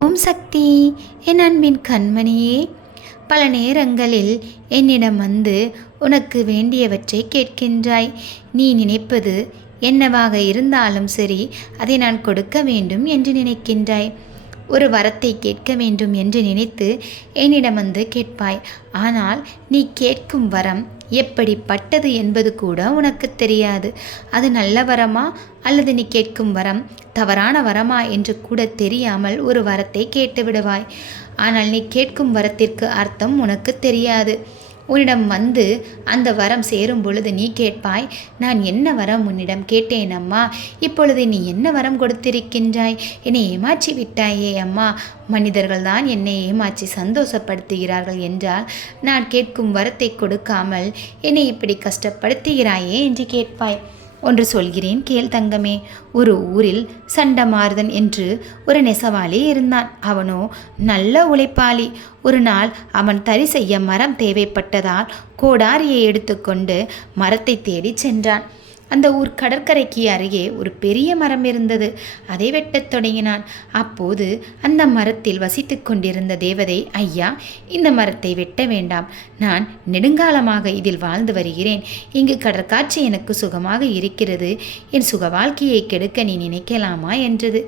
ஓம் சக்தி. என் அன்பின் கண்மணியே, பல நேரங்களில் என்னிடம் வந்து உனக்கு வேண்டியவற்றை கேட்கின்றாய். நீ நினைப்பது என்னவாக இருந்தாலும் சரி, அதை நான் கொடுக்க வேண்டும் என்று நினைக்கின்றாய். ஒரு வரத்தை கேட்க வேண்டும் என்று நினைத்து என்னிடம் வந்து கேட்பாய். ஆனால் நீ கேட்கும் வரம் எப்படிப்பட்டது என்பது கூட உனக்கு தெரியாது. அது நல்ல வரமா அல்லது நீ கேட்கும் வரம் தவறான வரமா என்று கூட தெரியாமல் ஒரு வரத்தை கேட்டு விடுவாய். ஆனால் நீ கேட்கும் வரத்திற்கு அர்த்தம் உனக்கு தெரியாது. உன்னிடம் வந்து அந்த வரம் சேரும் பொழுது நீ கேட்பாய், நான் என்ன வரம் உன்னிடம் கேட்டேன் அம்மா, இப்பொழுது நீ என்ன வரம் கொடுத்திருக்கின்றாய், என்னை ஏமாற்றி விட்டாயே அம்மா, மனிதர்கள் தான் என்னை ஏமாற்றி சந்தோஷப்படுத்துகிறார்கள் என்றால் நான் கேட்கும் வரத்தை கொடுக்காமல் என்னை இப்படி கஷ்டப்படுத்துகிறாயே என்று கேட்பாய். ஒன்று சொல்கிறேன் கேள் தங்கமே. ஒரு ஊரில் சண்டமார்தன் என்று ஒரு நெசவாளி இருந்தான். அவனோ நல்ல உழைப்பாளி. ஒரு நாள் அவன் தறி செய்ய மரம் தேவைப்பட்டதால் கோடாரியை எடுத்துக்கொண்டு மரத்தை தேடி சென்றான். அந்த ஊர் கடற்கரைக்கு அருகே ஒரு பெரிய மரம் இருந்தது. அதை வெட்டத் தொடங்கினான். அப்போது அந்த மரத்தில் வசித்து கொண்டிருந்த தேவதை, ஐயா, இந்த மரத்தை வெட்ட வேண்டாம், நான் நெடுங்காலமாக இதில் வாழ்ந்து வருகிறேன், இங்கு கடற்காட்சி எனக்கு சுகமாக இருக்கிறது, என் சுக வாழ்க்கையை கெடுக்க நீ நினைக்கலாமா என்றது.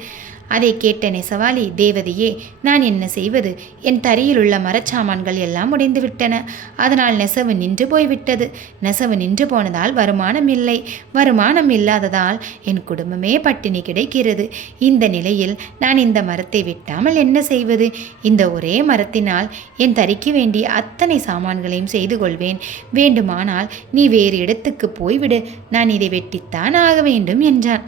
அதை கேட்ட நெசவாளி, தேவதையே, நான் என்ன செய்வது, என் தரையில் உள்ள மரச்சாமான்கள் எல்லாம் உடைந்து விட்டன, அதனால் நெசவு நின்று போய்விட்டது, நெசவு நின்று போனதால் வருமானம் இல்லை, வருமானம் இல்லாததால் என் குடும்பமே பட்டினி கிடைக்கிறது, இந்த நிலையில் நான் இந்த மரத்தை வெட்டாமல் என்ன செய்வது, இந்த ஒரே மரத்தினால் என் தறிக்கு வேண்டிய அத்தனை சாமான்களையும் செய்து கொள்வேன், வேண்டுமானால் நீ வேறு இடத்துக்கு போய்விடு, நான் இதை வெட்டித்தான் ஆக வேண்டும் என்றான்.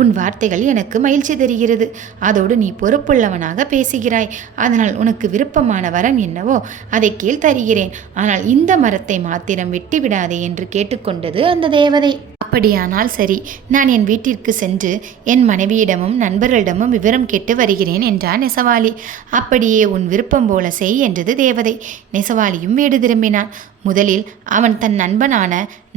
உன் வார்த்தைகள் எனக்கு மகிழ்ச்சி தருகிறது, அதோடு நீ பொறுப்புள்ளவனாக பேசுகிறாய், அதனால் உனக்கு விருப்பமான வரம் என்னவோ அதை கீழ் தருகிறேன், ஆனால் இந்த மரத்தை மாத்திரம் வெட்டிவிடாதே என்று கேட்டுக்கொண்டது அந்த தேவதை. அப்படியானால் சரி, நான் என் வீட்டிற்கு சென்று என் மனைவியிடமும் நண்பர்களிடமும் விவரம் கேட்டு வருகிறேன் என்றான் நெசவாளி. அப்படியே உன் விருப்பம் போல செய் என்றது தேவதை. நெசவாளியும் வீடு திரும்பினான். முதலில் அவன் தன் நண்பனான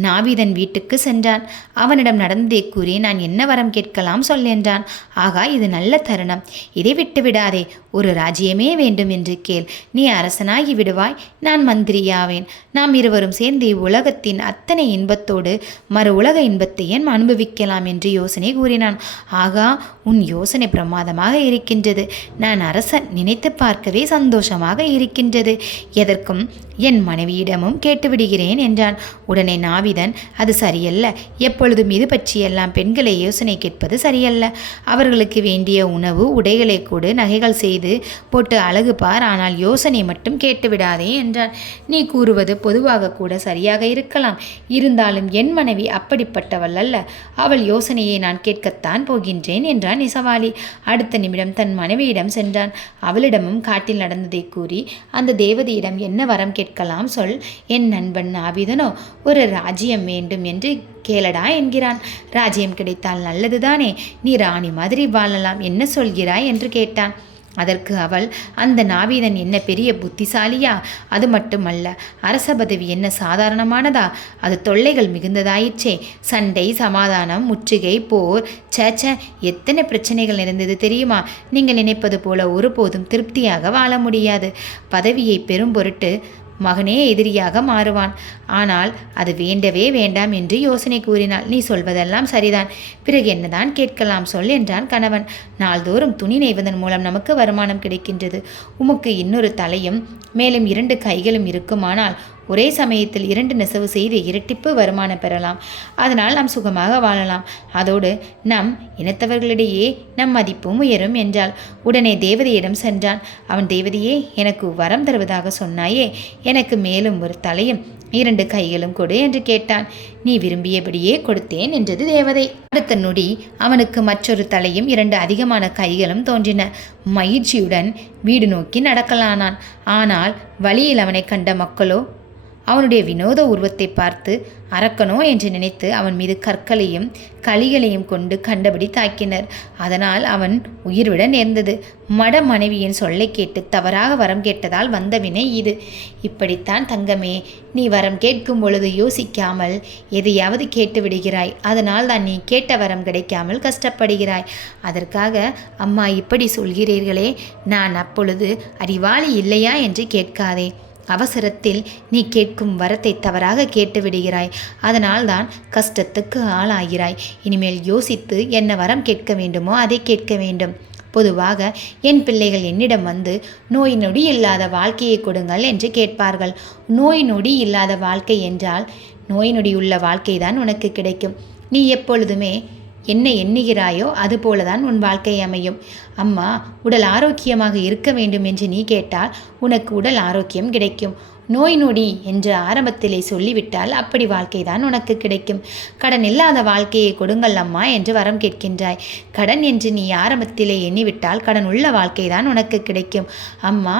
நாவிதன் வீட்டுக்கு சென்றான். அவனிடம் நடந்ததை கூறி, நான் என்ன வரம் கேட்கலாம் சொல் என்றான். ஆகா, இது நல்ல தருணம், இதை விட்டு விடாதே, ஒரு ராஜ்யமே வேண்டும் என்று கேள், நீ அரசனாகி விடுவாய், நான் மந்திரியாவேன், நாம் இருவரும் சேர்ந்து உலகத்தின் அத்தனை இன்பத்தோடு மறு உலக இன்பத்தையும் அனுபவிக்கலாம் என்று யோசனை கூறினான். ஆகா, உன் யோசனை பிரமாதமாக இருக்கின்றது, நான் அரசன் நினைத்து பார்க்கவே சந்தோஷமாக இருக்கின்றது, எதற்கும் என் மனைவியிடமும் கேட்டுவிடுகிறேன் என்றான். உடனே நாவிதன், அது சரியல்ல, எப்பொழுதும் இது பற்றியெல்லாம் பெண்களை யோசனை கேட்பது சரியல்ல, அவர்களுக்கு வேண்டிய உணவு உடைகளை கூடு, நகைகள் செய்து போட்டு அழகு பார், ஆனால் யோசனை மட்டும் கேட்டுவிடாதே என்றான். நீ கூறுவது பொதுவாக கூட சரியாக இருக்கலாம், இருந்தாலும் என் மனைவி அப்படிப்பட்டவள் அல்ல, அவள் யோசனையை நான் கேட்கத்தான் போகின்றேன் என்றான் நெசவாளி. அடுத்த நிமிடம் தன் மனைவியிடம் சென்றான். அவளிடமும் காட்டில் நடந்ததை கூறி, அந்த தேவதையிடம் என்ன வரம் கேட்கலாம் சொல், என் நண்பன் நாவிதனோ ஒரு ராஜ்யம் வேண்டும் என்று கேளடா என்கிறான். ராஜ்யம் கிடைத்தால் நல்லதுதானே, நீ ராணி மாதிரி வாழலாம், என்ன சொல்கிறாய் என்று கேட்டான். அதற்கு அவள், அந்த நாவிதன் என்ன பெரிய புத்திசாலியா, அது மட்டுமல்ல, அரச பதவி என்ன சாதாரணமானதா, அது தொல்லைகள் மிகுந்ததாயிற்றே, சண்டை, சமாதானம், முற்றுகை, போர், சேச்ச, எத்தனை பிரச்சனைகள் நிறைந்தது தெரியுமா, நீங்கள் நினைப்பது போல ஒருபோதும் திருப்தியாக வாழ முடியாது, பதவியை பெரும் பொருட்டு மகனே எதிரியாக மாறுவான், ஆனால் அது வேண்டவே வேண்டாம் என்று யோசனை கூறினாள். நீ சொல்வதெல்லாம் சரிதான், பிறகு என்னதான் கேட்கலாம் சொல் என்றான் கணவன். நாள்தோறும் துணி நெய்வதன் மூலம் நமக்கு வருமானம் கிடைக்கின்றது, உமக்கு இன்னொரு தலையும் மேலும் 2 கைகளும் இருக்குமானால் ஒரே சமயத்தில் 2 நெசவு செய்து இரட்டிப்பு வருமானம் பெறலாம், அதனால் நாம் சுகமாக வாழலாம், அதோடு நம் இனத்தவர்களிடையே நம் மதிப்பும் உயரும் என்றாள். உடனே தேவதையிடம் சென்றான். அவன், தேவதையே, எனக்கு வரம் தருவதாக சொன்னாயே, எனக்கு மேலும் ஒரு தலையும் 2 கைகளும் கொடு என்று கேட்டான். நீ விரும்பியபடியே கொடுத்தேன் என்றது தேவதை. அடுத்த நொடி அவனுக்கு மற்றொரு தலையும் 2 அதிகமான கைகளும் தோன்றின. மகிழ்ச்சியுடன் வீடு நோக்கி நடக்கலானான். ஆனால் வழியில் அவனை கண்ட மக்களோ அவனுடைய வினோத உருவத்தை பார்த்து அரக்கனோ என்று நினைத்து அவன் மீது கற்களையும் களிகளையும் கொண்டு கண்டபடி தாக்கினர். அதனால் அவன் உயிர்விட நேர்ந்தது. மட மனைவியின் சொல்லை கேட்டு தவறாக வரம் கேட்டதால் வந்த வினை இது. இப்படித்தான் தங்கமே, நீ வரம் கேட்கும் பொழுது யோசிக்காமல் எதையாவது கேட்டு விடுகிறாய். அதனால் தான் நீ கேட்ட வரம் கிடைக்காமல் கஷ்டப்படுகிறாய். அதற்காக அம்மா இப்படி சொல்கிறீர்களே, நான் அப்பொழுது அறிவாளி இல்லையா என்று கேட்காதே. அவசரத்தில் நீ கேட்கும் வரத்தை தவறாக கேட்டு விடுகிறாய். அதனால் தான் கஷ்டத்துக்கு ஆளாகிறாய். இனிமேல் யோசித்து என்ன வரம் கேட்க வேண்டுமோ அதை கேட்க வேண்டும். பொதுவாக என் பிள்ளைகள் என்னிடம் வந்து நோய் நொடி இல்லாத வாழ்க்கையை கொடுங்கள் என்று கேட்பார்கள். நோய் நொடி இல்லாத வாழ்க்கை என்றால் நோய் நொடி உள்ள வாழ்க்கை தான் உனக்கு கிடைக்கும். நீ எப்பொழுதுமே என்ன எண்ணுகிறாயோ அதுபோலதான் உன் வாழ்க்கை அமையும். அம்மா உடல் ஆரோக்கியமாக இருக்க வேண்டும் என்று நீ கேட்டால் உனக்கு உடல் ஆரோக்கியம் கிடைக்கும். நோய் நொடி என்று ஆரம்பத்திலே சொல்லிவிட்டால் அப்படி வாழ்க்கை தான் உனக்கு கிடைக்கும். கடன் இல்லாத வாழ்க்கையை கொடுங்கள் அம்மா என்று வரம் கேட்கின்றாய். கடன் என்று நீ ஆரம்பத்திலே எண்ணிவிட்டால் கடன் உள்ள வாழ்க்கை தான் உனக்கு கிடைக்கும். அம்மா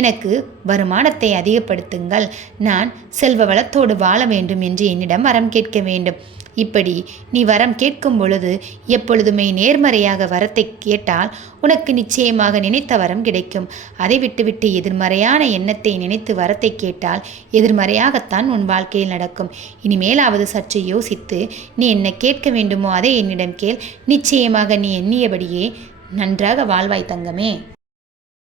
எனக்கு வருமானத்தை அதிகப்படுத்துங்கள், நான் செல்வ வளத்தோடு வாழ வேண்டும் என்று என்னிடம் வரம் கேட்க வேண்டும். இப்படி நீ வரம் கேட்கும் பொழுது எப்பொழுதுமே நேர்மறையாக வரத்தை கேட்டால் உனக்கு நிச்சயமாக நினைத்த வரம் கிடைக்கும். அதை விட்டுவிட்டு எதிர்மறையான எண்ணத்தை நினைத்து வரத்தை கேட்டால் எதிர்மறையாகத்தான் உன் வாழ்க்கையில் நடக்கும். இனிமேலாவது சற்று யோசித்து நீ என்ன கேட்க வேண்டுமோ அதை என்னிடம் கேள். நிச்சயமாக நீ எண்ணியபடியே நன்றாக வாழ்வாய் தங்கமே.